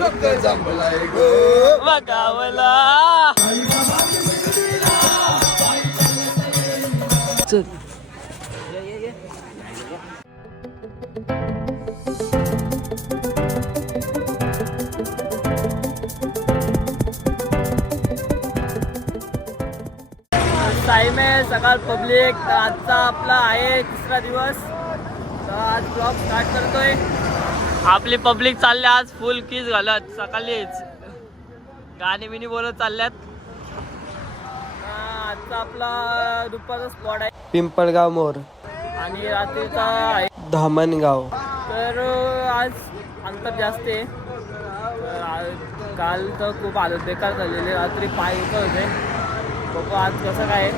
डोकं जमलाय गो. बघावला चल. टाईम आहे सकाळ पब्लिक तर आजचा आपला आहे तिसरा दिवस. तर आज ब्लॉग स्टार्ट करतोय. आपली पब्लिक चालली आज फुल किस घालत सकाळीच. गाणी बिनी बोलत चालल्यात. हा, आजचा आपला दुपारचा स्पॉट आहे. पिंपळगाव मोर. आणि रात्रीचा आहे. धामणगाव तर आज अंतर जास्त आहे. तर काल तर खूप हालत बेकार झालेली. रात्री पाय दुखत होते. बघू आज कसं काय.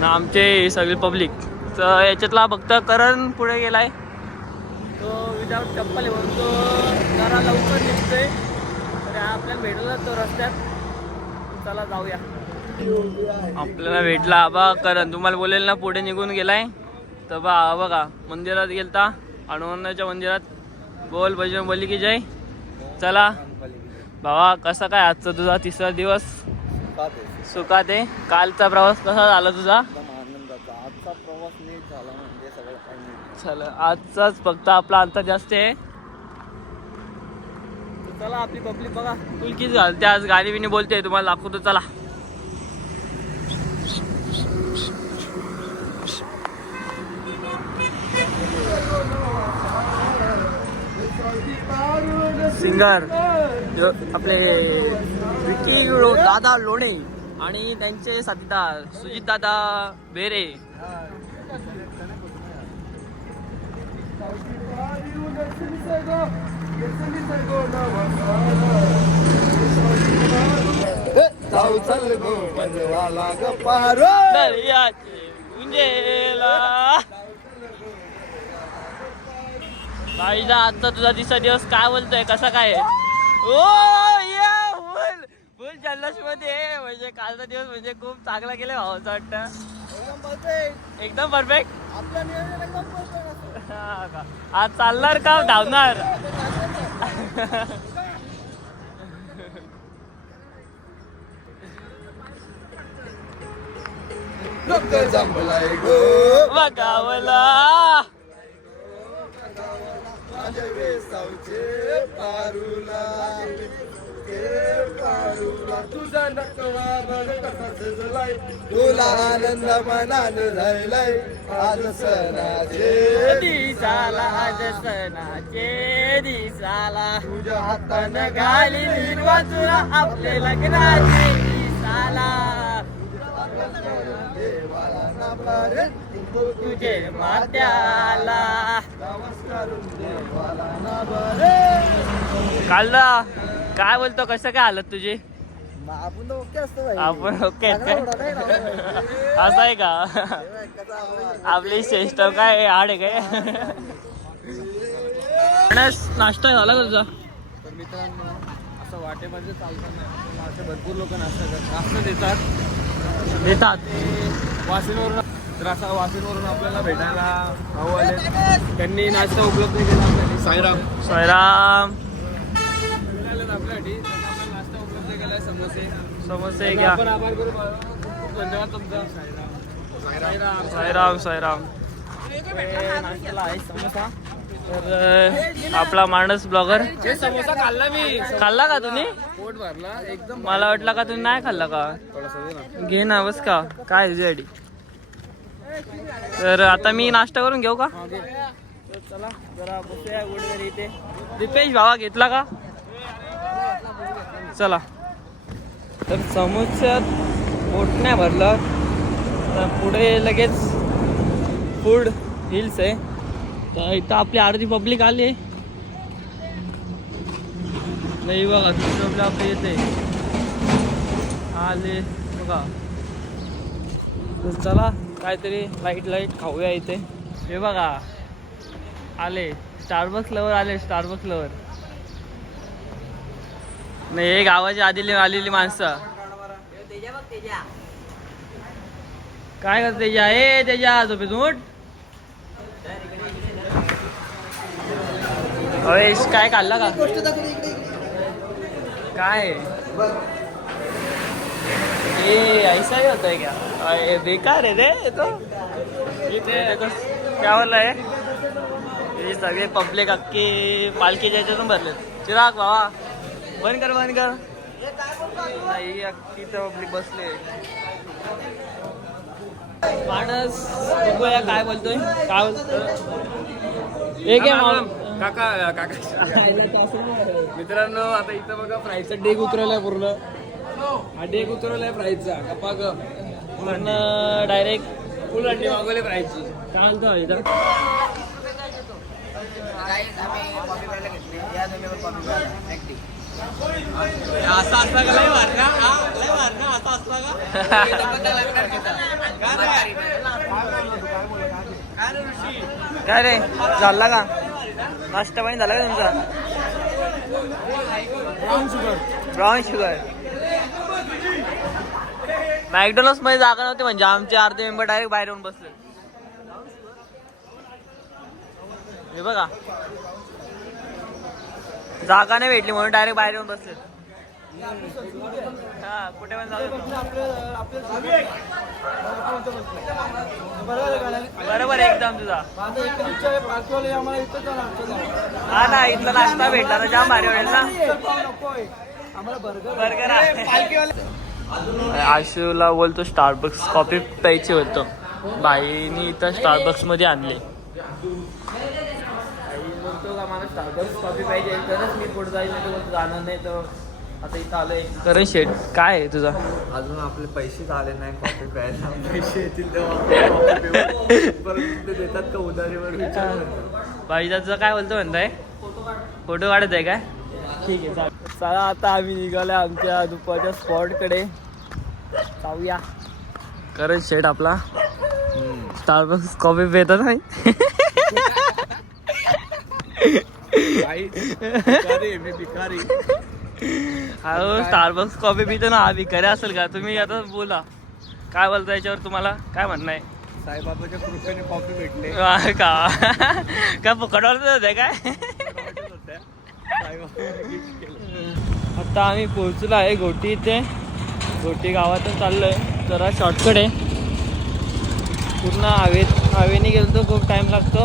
ना आमचे सगळे पब्लिक. तर याच्यातला फक्त करण पुढे गेलाय. तो विदाऊट चप्पल आहे म्हणून तो जरा लवकर निघतोय. तर आपल्याला भेटला तो रस्त्यात. चला जाऊया. आपल्याला भेटला. आबा करण तुम्हाला बोलेल ना पुढे निघून गेलाय. तर बा बघा मंदिरात गेलता हनुमानाच्या मंदिरात. बोल भजन बोली की जय. चला. भावा कसा काय आजचा तुझा तिसरा दिवस? सुखात आहे. कालचा प्रवास कसा झाला तुझा? आनंदाचा. आजचा प्रवास नीट झाला म्हणजे सगळं काही नीट चला आजचाच फक्त आपला अंतर जास्त आहे. चला आपली पब्लिक बघा. तुलकीच घालते आज गाडी बिनी बोलते तुम्हाला दाखवतो चला. सिंगर आपले विकी दादा लोणे आणि त्यांचे साथीदार सुजित दादा बेरे. जाऊ चल गो पंजवाला ग पारो दर्याचे गुंजेला भाईजा आजचा तुझा तिसरा दिवस काय बोलतोय कसा काय ओ ये फुल फुल जल्लोषमध्ये. म्हणजे कालचा दिवस म्हणजे खूप चांगला गेला भावाचं वाटतं एकदम परफेक्ट आज चालणार का? धावणार? जमलाय गो बघावला माझ्या वेसावचे पारुला. तुझा नकवा तुला आनंद मनान झालाय आज. सणाचे दिसाला आज सणाचे दिसाला तुझ्या हातानं तन घाली निर्वाचुरा आपले लग्नाचे दिसाला देवाला नामला तुझे मात्याला नमस्कार देवाला नामला रे काय बोलतो? कसं काय हालत तुझी? आपण ओके असतो भाई. आपण ओके. असं आहे का? आपली श्रेष्ठ काय हाड आहे काय? नाश्ता झाला का तुझा? तर मित्रांनो असं वाटेमध्ये चालताना असे भरपूर लोक नाश्ता करतात नाश्ता देतात. देतात. वाशिनवरून तर असा वाशिनवरून आपल्याला भेटायला भाऊ आले त्यांनी नाश्ता उपलब्ध केला. आपल्याला साईराम. स्वयराम आलेत आपल्यासाठी त्यांनी आपल्याला नाश्ता उपलब्ध केला समोसे. समोसे घ्या. आपण आभार करू खूप खूप धन्यवाद तुमचा. साईराम. साईराम साईराम. नाश्त्याला आहे समोसा. तर अं, आपला माणूस ब्लॉगर. समोसा खाल्ला मी. खाल्ला का तुम्ही? पोट भरला. एकदम मला वाटलं का तुम्ही नाही खाल्ला का? घे ना बस का? काय तुझ्यासाठी? तर आता मी नाश्ता करून घेऊ का? चला जरा बसूया इथे. दीपेश भावा घेतला का? चला. तर समोस्यात पोट नाही भरलं तर पुढे लगेच फूड हिल्स आहे. तर इथं आपली अर्धी पब्लिक आली आहे. नाही बघा तुझं आपलं येते. आले बघा. तर चला काहीतरी लाइट लाइट खाऊया इथे. हे बघा. आले. स्टारबक्स लवर आले स्टारबक्स लवर नाही हे गावाची आधी आलेली माणसं. काय करते तेजा? ए तेजा झोपेत उठ. अरे काय खाल्ला का? काय? ए ऐसा ही होता है क्या अरे, बेकार है रे तो. ये देखो क्या सगळे पब्लिक अख्खी पालखीच्या ह्याच्यातून भरले चिराग बाबा बंद कर बंद कर. नाही तर पब्लिक बसले माणस बघूया काय बोलतोय. काय बोलतोय? एक काका काका. मित्रांनो आता इथं बघा फ्राईजचा डेग उतरवलाय पूर्ण. हा डेग उतरवलाय फ्राईजचा गप्पा ग पण डायरेक्ट फुल अंडी मागवले फ्राईजची काय बोलतो इथं? असं असता का? लय वारणा हा? लय वारणा असा असता का? काय रे? झाला का? नाश्ता पाणी झाला का तुमचा? ब्राऊन शुगरमध्ये जागा नव्हती म्हणजे आमचे अर्धे मेंबर डायरेक्ट बाहेर येऊन बसले. हे बघा. जागा नाही भेटली म्हणून डायरेक्ट बाहेर येऊन बसले. हा कुठे पण बरोबर आहे एकदम तुझा. हा ना इथला नाश्ता भेटला ना जाम भारी वाटेल ना. बर्गर आशूला बोलतो स्टारबक्स कॉफी प्यायची होतं बाईनी इथं स्टारबक्समध्ये आणले. मला कॉफी पाहिजे. तरच मी पुढे जाईल नाही तर जाणार नाही तर आता इथं आलोय. करण शेट काय आहे तुझा? अजून आपले पैसेच आले नाही कॉफी प्यायला. पैसे येतील तेव्हा देतात का उधारीवर? तुझा काय बोलतो म्हणताय? फोटो काढत आहे काय? ठीक आहे चालेल. चला आता आम्ही निघालो आमच्या दुपारच्या स्पॉटकडे जाऊया. करण शेट आपला स्टारबक्स कॉफी पितात नाही? अहो स्टारबक्स कॉफी पितो ना. हा भिकारी असेल का? तुम्ही आता बोला. काय बोलता याच्यावर तुम्हाला? काय म्हणणं आहे? साईबाबाच्या कृपेने कॉफी भेटले. का? काय काय? आता आम्ही पोहोचलो आहे घोटी इथे. घोटी गावातून चाललोय. जरा शॉर्टकट आहे. पूर्ण हवेत हवेने गेलो तो खूप टाईम लागतो.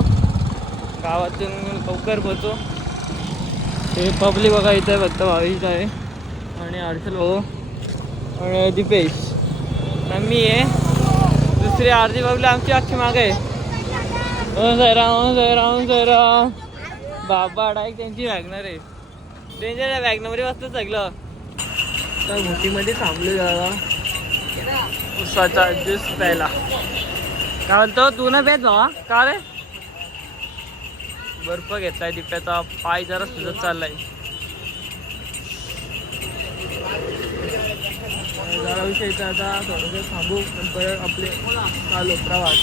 गावातून लवकर पोहोचू. हे पब्लिक बघा इथे फक्त भाविक आहे. आणि हर्षल भाऊ आणि दीपेश. मी आहे. दुसरी आरती बाबली आमची अख्खी मागे आहे. ओम जयराम ओम जयराम ओम जयराम बाबा डायरेक्ट त्यांची वॅगनर आहे. आहे वॅगनर वाजता सगळं तर मोठीमध्ये थांबलो जरा. उसाचा ज्यूस प्यायला. काय बोलतो तू ना पेत भावा? का रे? बर्फ घेतलाय दिप्याचा. पाय जरा सुजत चाललाय. जरा आता थोडंसं थांबू पण परत आपले चालू प्रवास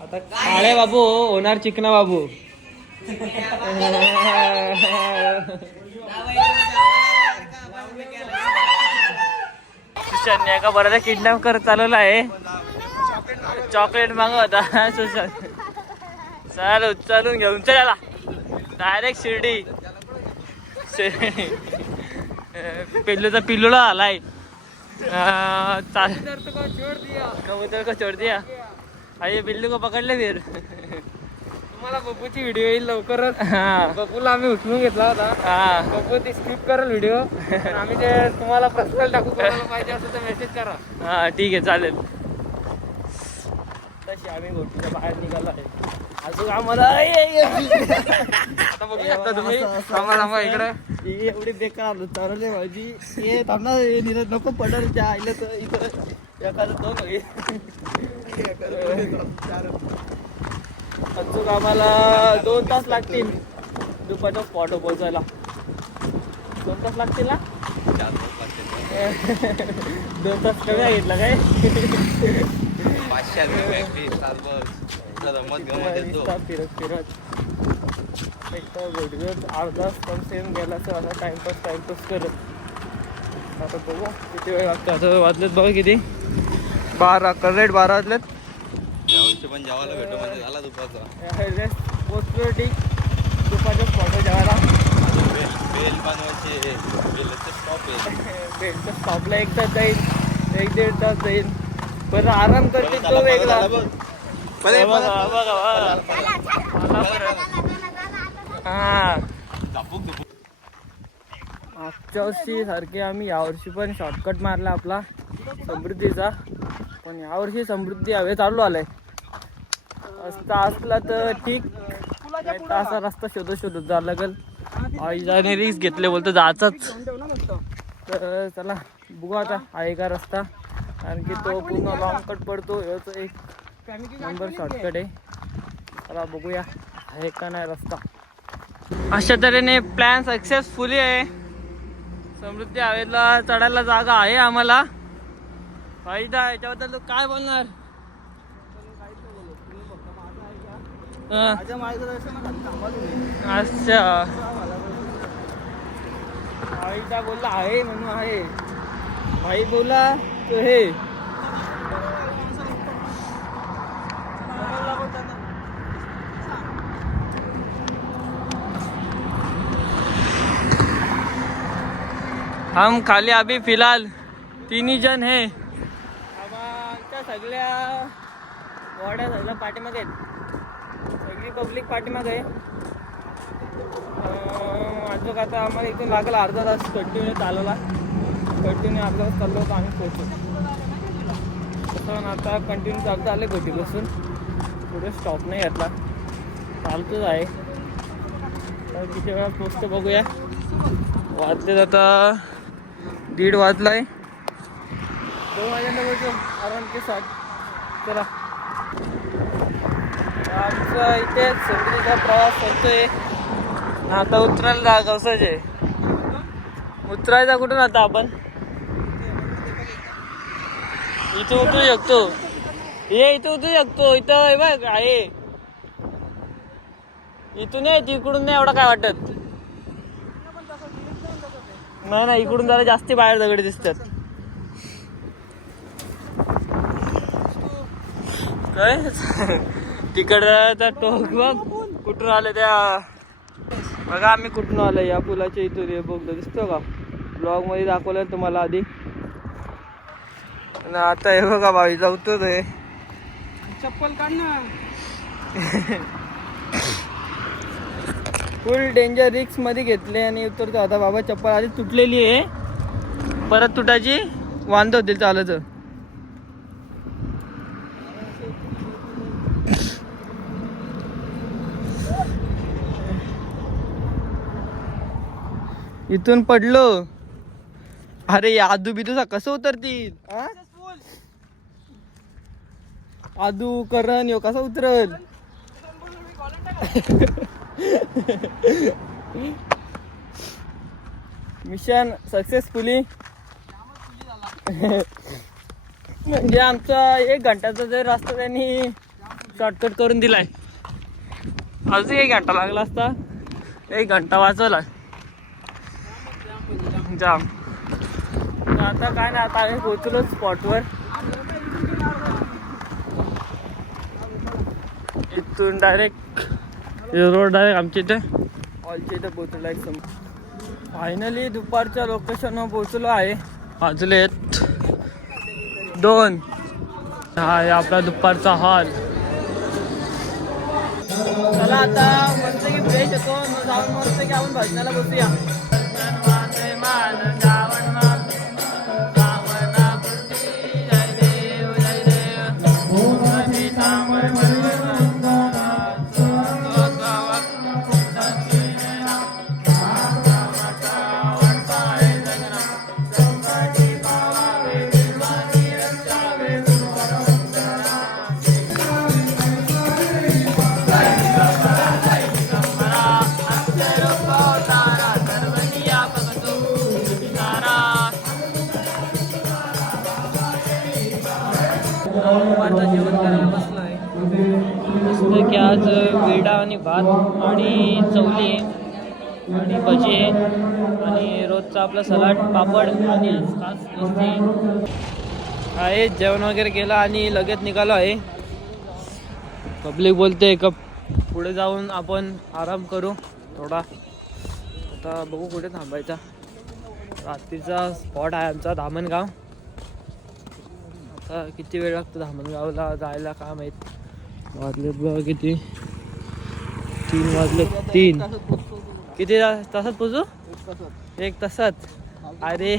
आता काळे बाबू होणार चिकना बाबू. एका बऱ्याचा किडनॅप करत चालवला आहे. चॉकलेट मागवत होता सुशांत चल उचलून घेऊन चला डायरेक्ट शिर्डी. पिल्लूचा पिल्लूला आलाय कबूतर को छोड़ दिया. अरे बिल्लू को पकडले फिर. तुम्हाला बब्बूची व्हिडिओ येईल लवकरच. हा. बब्बूला आम्ही उचलून घेतला होता. हा. बब्बू ती स्किप करेल व्हिडिओ आम्ही ते तुम्हाला पर्सनल टाकू पाहिजे असेल तर मेसेज करा. हा ठीक आहे चालेल. तशी आम्ही गोष्टीच्या बाहेर निघालो आहे. अजून आम्हाला आता बघू शकता तुम्ही. थांबा थांबा इकडे. एवढी बेकार आलो चालवले भाजी हे थांबा हे निरज नको पडल त्या आईला तर इथं एखादं तो अचूक आम्हाला दोन तास लागतील दुपारच्या स्पॉट पोहोचायला. दोन तास लागतील ना? दोन तास कमी घेतला काय? फिरत फिरत एक तर अर्धा पण सेम गेला तर आता टाइमपास टाइमपास करत आता बघू किती वेळ लागतो आता वाजलेत बघा किती बारा करेक्ट बारा वाजलेत पण जेवायला भेटो म्हणजे झाला दुपारचा पोचलो ठीक दुपारच्या स्पॉटवर जेवायला बेल बनवायची बेलचं स्टॉप आहे बेलच्या स्टॉपला एक तास जाईल एक दीड तास जाईल परत आराम करते तो वेगळा. पळे, बघा, पळे. बघा, बघा. आला परत. हा. मागच्या वर्षी सारखे आम्ही यावर्षी पण शॉर्टकट मारला आपला समृद्धीचा. पण यावर्षी समृद्धी हवे चालू आलाय. रस्ता असला तर ठीक. असा रस्ता शोधत शोधत जावं लागेल. आईजाने रिक्स घेतले बोलतो जायचाच तर चला बघू आता आहे का रस्ता. कारण की तो पूर्ण लॉंग कट पडतो ह्योच एक नंबर शॉर्टकट आहे. चला बघूया. आहे का नाही रस्ता? अशा तऱ्हेने प्लॅन सक्सेसफुली आहे. समृद्धी हवेला चढायला जागा आहे आम्हाला. फायदा याच्याबद्दल तू काय बोलणार? हा. अच्छा. आईचा बोलला आहे म्हणून आहे. भाई बोला. हे. हम खाली अभी फिलहाल तिन्ही जण हे. आमच्या सगळ्या वाड्या सगळ्या पाठीमागे आहेत सगळी पब्लिक पाठीमागे आहे अं, माझं आता आम्हाला इथून लागला अर्धा तास कंटिन्यू चालवला. कंटिन्यू अर्धा तास चाललो होतो आम्ही पोहोचू तसं आता कंटिन्यू चालत आले घोटीपासून पुढे स्टॉप नाही घेतला चालतोच आहे. तर किती वेळा पोचतो बघूया. वाजले आता दीड वाजलाय. दोन वाजेला बघतो आराम के साथ. चला. आमचा इथे समृद्धीचा प्रवास करतोय आता उतरायला जागा कसंच आहे उतरायचा कुठून आता आपण? इथं उतरू शकतो. ये इथं उतरू शकतो. इथं बघ आहे. इथून ये तिकडून नाही एवढं काय वाटत? नाही नाही इकडून जरा जास्ती बाहेर दगड दिसतात. काय? तिकडचा टोक बघ. कुठून आले त्या? बघा आम्ही कुठून आलो? या पुलाच्या इथून हे बघतो दिसतो का? ब्लॉगमध्ये दाखवलं तुम्हाला आधी. ना आता हे बघा भावी जाऊतो रे चप्पल काढ ना. फुल डेंजर रिक्समध्ये घेतले आणि उतरतो आता बाबा चप्पल आधी तुटलेली आहे. परत तुटायची. वांद होतील चालत. इथून पडलो. अरे या आदू बिदूचा कसं उतरतील? हा? आदू करण यो कसा उतरल? Mission successfully. म्हणजे आमचा एक घंट्याचा जर रस्ता त्यांनी शॉर्टकट करून दिलाय. अजून एक घंटा लागला असता. एक घंटा वाचवला जाम. आता काय नाही आता आम्ही पोचलो स्पॉटवर इथून डायरेक्ट रोड डायरेक्ट आमच्या इथे. हॉलच्या इथे पोचलो आहे समोर. फायनली दुपारच्या लोकेशनवर पोचलो आहे. वाजलेत दोन. हा आहे आपला दुपारचा हॉल चला आता मस्त की फ्रेश मग जाऊन मस्त की आपण भजनाला बसूया. भात आणि चवली आणि भजी आणि रोजचा आपला सलाड पापड आणि आहे जेवण वगैरे केलं आणि लगेच निघालो आहे. पब्लिक बोलते का पुढे जाऊन आपण आराम करू थोडा. आता बघू कुठे थांबायचा. रात्रीचा स्पॉट आहे आमचा धामणगाव. आता किती वेळ लागतो धामणगावला जायला काय माहीत. वाजले बघा किती. तीन वाजले. तीन. किती तासात पोचू? एक तासात. अरे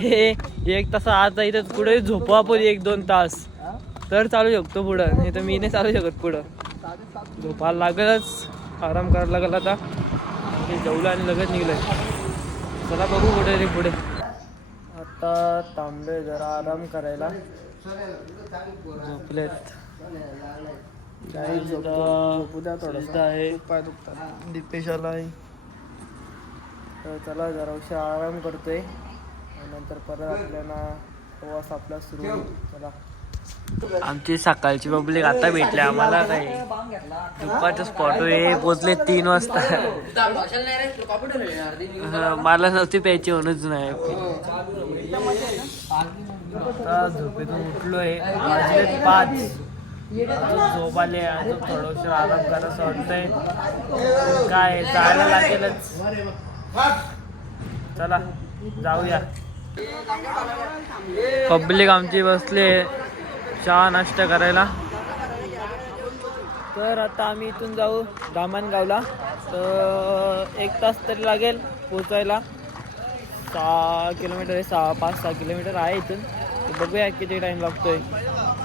एक तास आता इथं पुढे झोपू आपण एक दोन तास. तर चालू शकतो पुढं. नाही तर मी नाही चालू शकत पुढं. झोपायला लागलच. आराम करायला लागल आता. जेवलं आणि लगत निघलंय. चला बघू कुठे रे पुढे. आता तांबे जरा आराम करायला. झोपलेत. आहे. पाय दुखतात. दिपेशाला आहे तर चला जरा उशीर आराम करतोय. नंतर परत आपल्याला प्रवास आपला सुरू होईल. चला. आमची सकाळची पब्लिक आता भेटली. आम्हाला काही दुपारचं स्पॉट आहे पोचले तीन वाजता. हा, मला नव्हती प्यायची म्हणूनच नाही. आता झोपेतून उठलोय. वाजले पाच. अजून झोप आले अजून थोडंसं आराम करायचं वाटतंय काय जायला लागेलच. चला जाऊया. पब्लिक आमची बसले चहा नाश्ता करायला. तर आता आम्ही इथून जाऊ दामणगावला. तर एक तास तरी लागेल पोचायला सहा किलोमीटर आहे सहा पाच सहा किलोमीटर आहे इथून. बघूया किती टाईम लागतोय.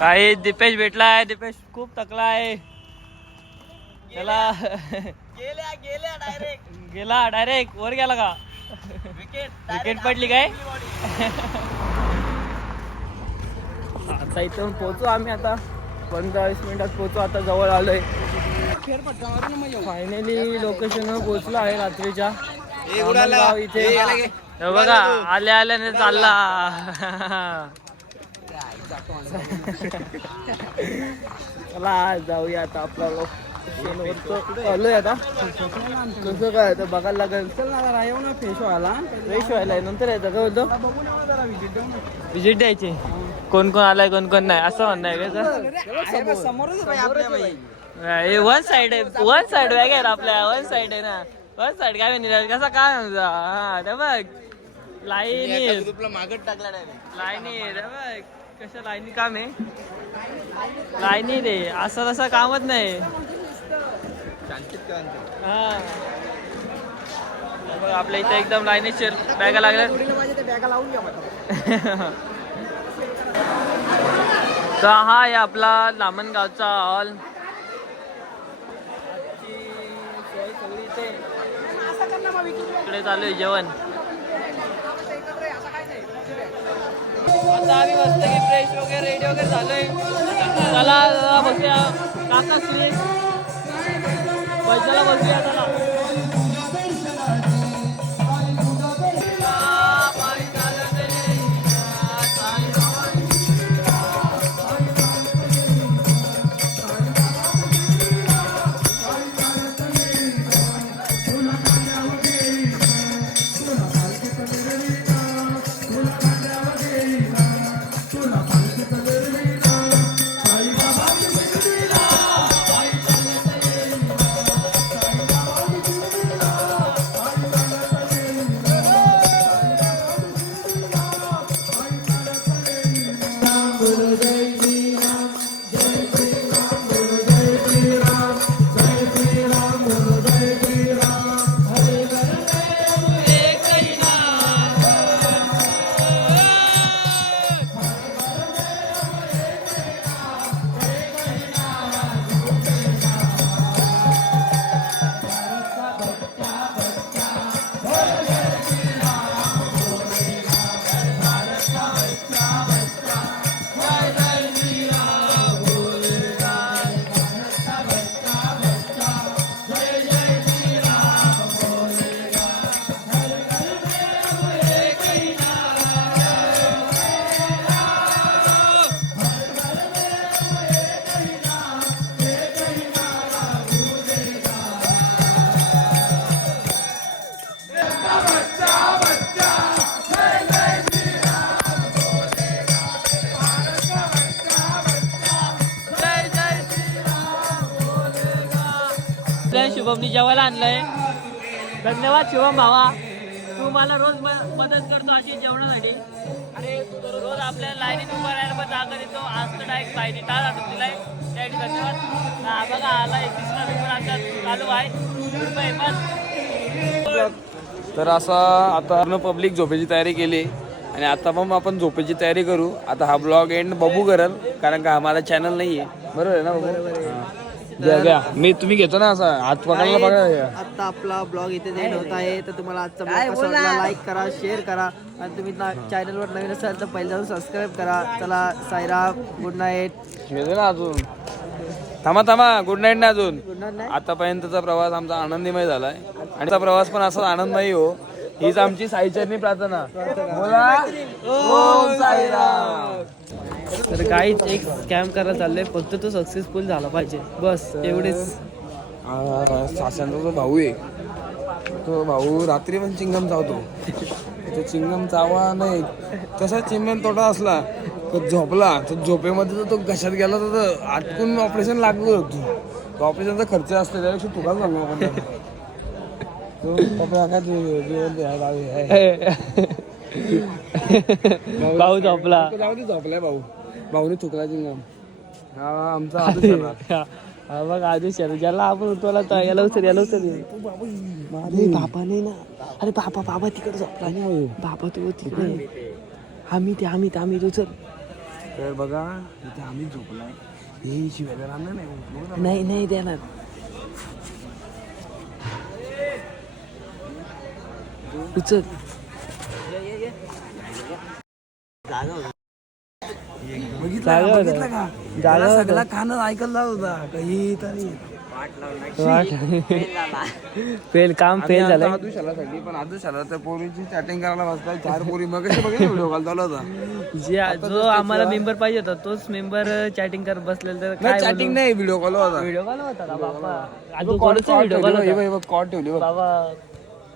काय दिपेश भेटला आहे दिपेश खूप थकला आहे. त्याला गेल्या गेल्या डायरेक्ट गेला डायरेक्ट वर गेला का? विकेट विकेट पडली काय? आता इथून पोहोचू आम्ही आता. पंधरा वीस मिनिटात पोहोचू आता जवळ आलोय. फायनली लोकेशनवर पोहोचलो आहे रात्रीच्या. इथे. बघा आल्या आल्याने चालला. चला जाऊया आता आपला आलोय आता. कसं काय आता बघायला लागेल. चल ना येऊ ना फ्रेश व्हायला. फ्रेश व्हायला नंतर यायचं काय होतं विजिट द्यायची. कोण कोण आलाय कोण कोण नाही असं म्हणणं आहे का वन साइड आहे वन साइड आहे आपल्या वन साइड आहे ना. वन साइड काय म्हणणार कसा काय म्हणता हा ते बघ. लाईन मागत टाकला लाईनी बघ. कशा लाईनी काम आहे? लाईनी रे असं तसं कामच नाही. हा. आपल्या इथे एकदम लाईनीचे बॅगा लागल्या. तर हा आहे आपला लामणगावचा हॉल. इकडे चालू आहे जेवण. आता आम्ही मस्त की फ्रेश वगैरे रेडी वगैरे झालोय. चला बसूया. काका श्री पैशाला बसूया चला. शुभमनी जेवायला आणलंय. धन्यवाद शुभम भावा. तू मला रोज म- मदत करतो अशी जेवणासाठी. अरे तू रोज आपल्याला लाईनीत उभा राहायला पण जागा देतो. आज तर डायरेक्ट लाईनी टाळ आता दिलाय त्यासाठी धन्यवाद. हा बघा आला एक तिसरा पेपर आता चालू आहे. तर असा आता पब्लिक झोपेची तयारी केली. आणि आता मग आपण झोपेची तयारी करू. आता हा ब्लॉग एंड बबू करल कारण का आम्हाला चॅनल नाही आहे बरोबर आहे ना बबू? मी तुम्ही घेतो ना असा हात पकडायला बघा आता आपला ब्लॉग इथे एंड होत आहे. तर तुम्हाला आजचा ब्लॉग कसा वाटला? लाईक करा शेअर करा. आणि तुम्ही चॅनलवर नवीन असाल तर पहिल्या जाऊन सबस्क्राईब करा. चला सायराम गुड नाईट घेतो ना अजून. थांबा थांबा. गुड नाईट ना अजून. गुड नाईट आतापर्यंतचा प्रवास आमचा आनंदीमय झालाय. आणि त्याचा प्रवास पण असा आनंदमयी हो. हीच आमची साईचरणी प्रार्थना. बोला. ओम साईराम तर काहीच एक स्कॅम करायला चाललंय. फक्त तो सक्सेसफुल झाला पाहिजे. बस एवढेच. साशांचा जो भाऊ आहे तो भाऊ रात्री पण चिंगम चावतो. तो चिंगम चावा नाही. तसा चिंगम तोटा असला तर झोपला तर झोपेमध्ये जर तो घशात गेला तर आटकून ऑपरेशन लागू होतो. तो ऑपरेशनचा खर्च असतो त्यापेक्षा तुकाच झालो आपण. तो काय जेवण. भाऊ झोपला. तो जाऊ दे झोपलाय भाऊ. भाऊने थुकला चिंगम हा आमचा आदेश. हा बघ आधी शरीर ज्याला आपण उठवला तर याला उचल याला उचल. अरे बाबा नाही ना अरे बाबा बाबा तिकडे झोपला नाही. बाबा तू तिकडे. आम्ही ते आम्ही ते आम्ही तू चल तर बघा इथे आम्ही झोपलाय. हे शिवायला राहणार नाही. उठलो ना. नाही नाही देणार. उचल. बघितलं का? होता. बघितलं का? त्याला. सगळा कानं ऐकला होता. काही तरी. फेल काम फेल झालं आदूश आलासाठी पण आदूश आला तर पोरीची चॅटिंग करायला बसलाय चार पोरी मग बघितली व्हिडिओ कॉल चालू होता. जे जो आम्हाला मेंबर पाहिजे होता तोच मेंबर चॅटिंग करत बसलेला तर नाही काय चॅटिंग नाही व्हिडिओ कॉल होता. व्हिडिओ कॉल होता का बाबा? अजून कॉल कोणाचा व्हिडिओ कॉल होता? कॉल ठेवली. बाबा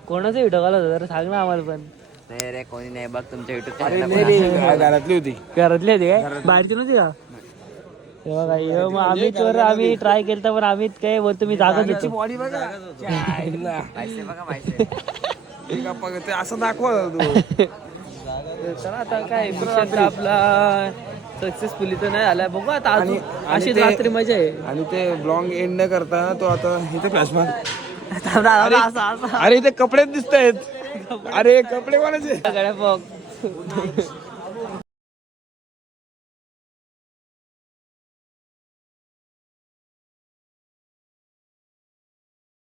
कोणाचा व्हिडिओ कॉल होता? जरा सांग ना आम्हाला पण. नाही रे कोणी नाही. बघ तुमच्या युट्यूब घरातली होती. घरातली होती काय? बाहेरची नव्हती का? मग आम्ही तर आम्ही ट्राय केलं पण आम्ही काय बोलतो मी जागत होतो. बॉडी बघा. बघा असं दाखवा तू. आता काय मिशन आपला सक्सेसफुली तर नाही झालाय बघू आता अजून अशीच रात्री मजा आहे. आणि ते ब्लॉग एंड न करता तो आता इथे फ्लॅश अरे इथे कपडे दिसत आहेत अरे कपडे कोणाचे? गड्या बघ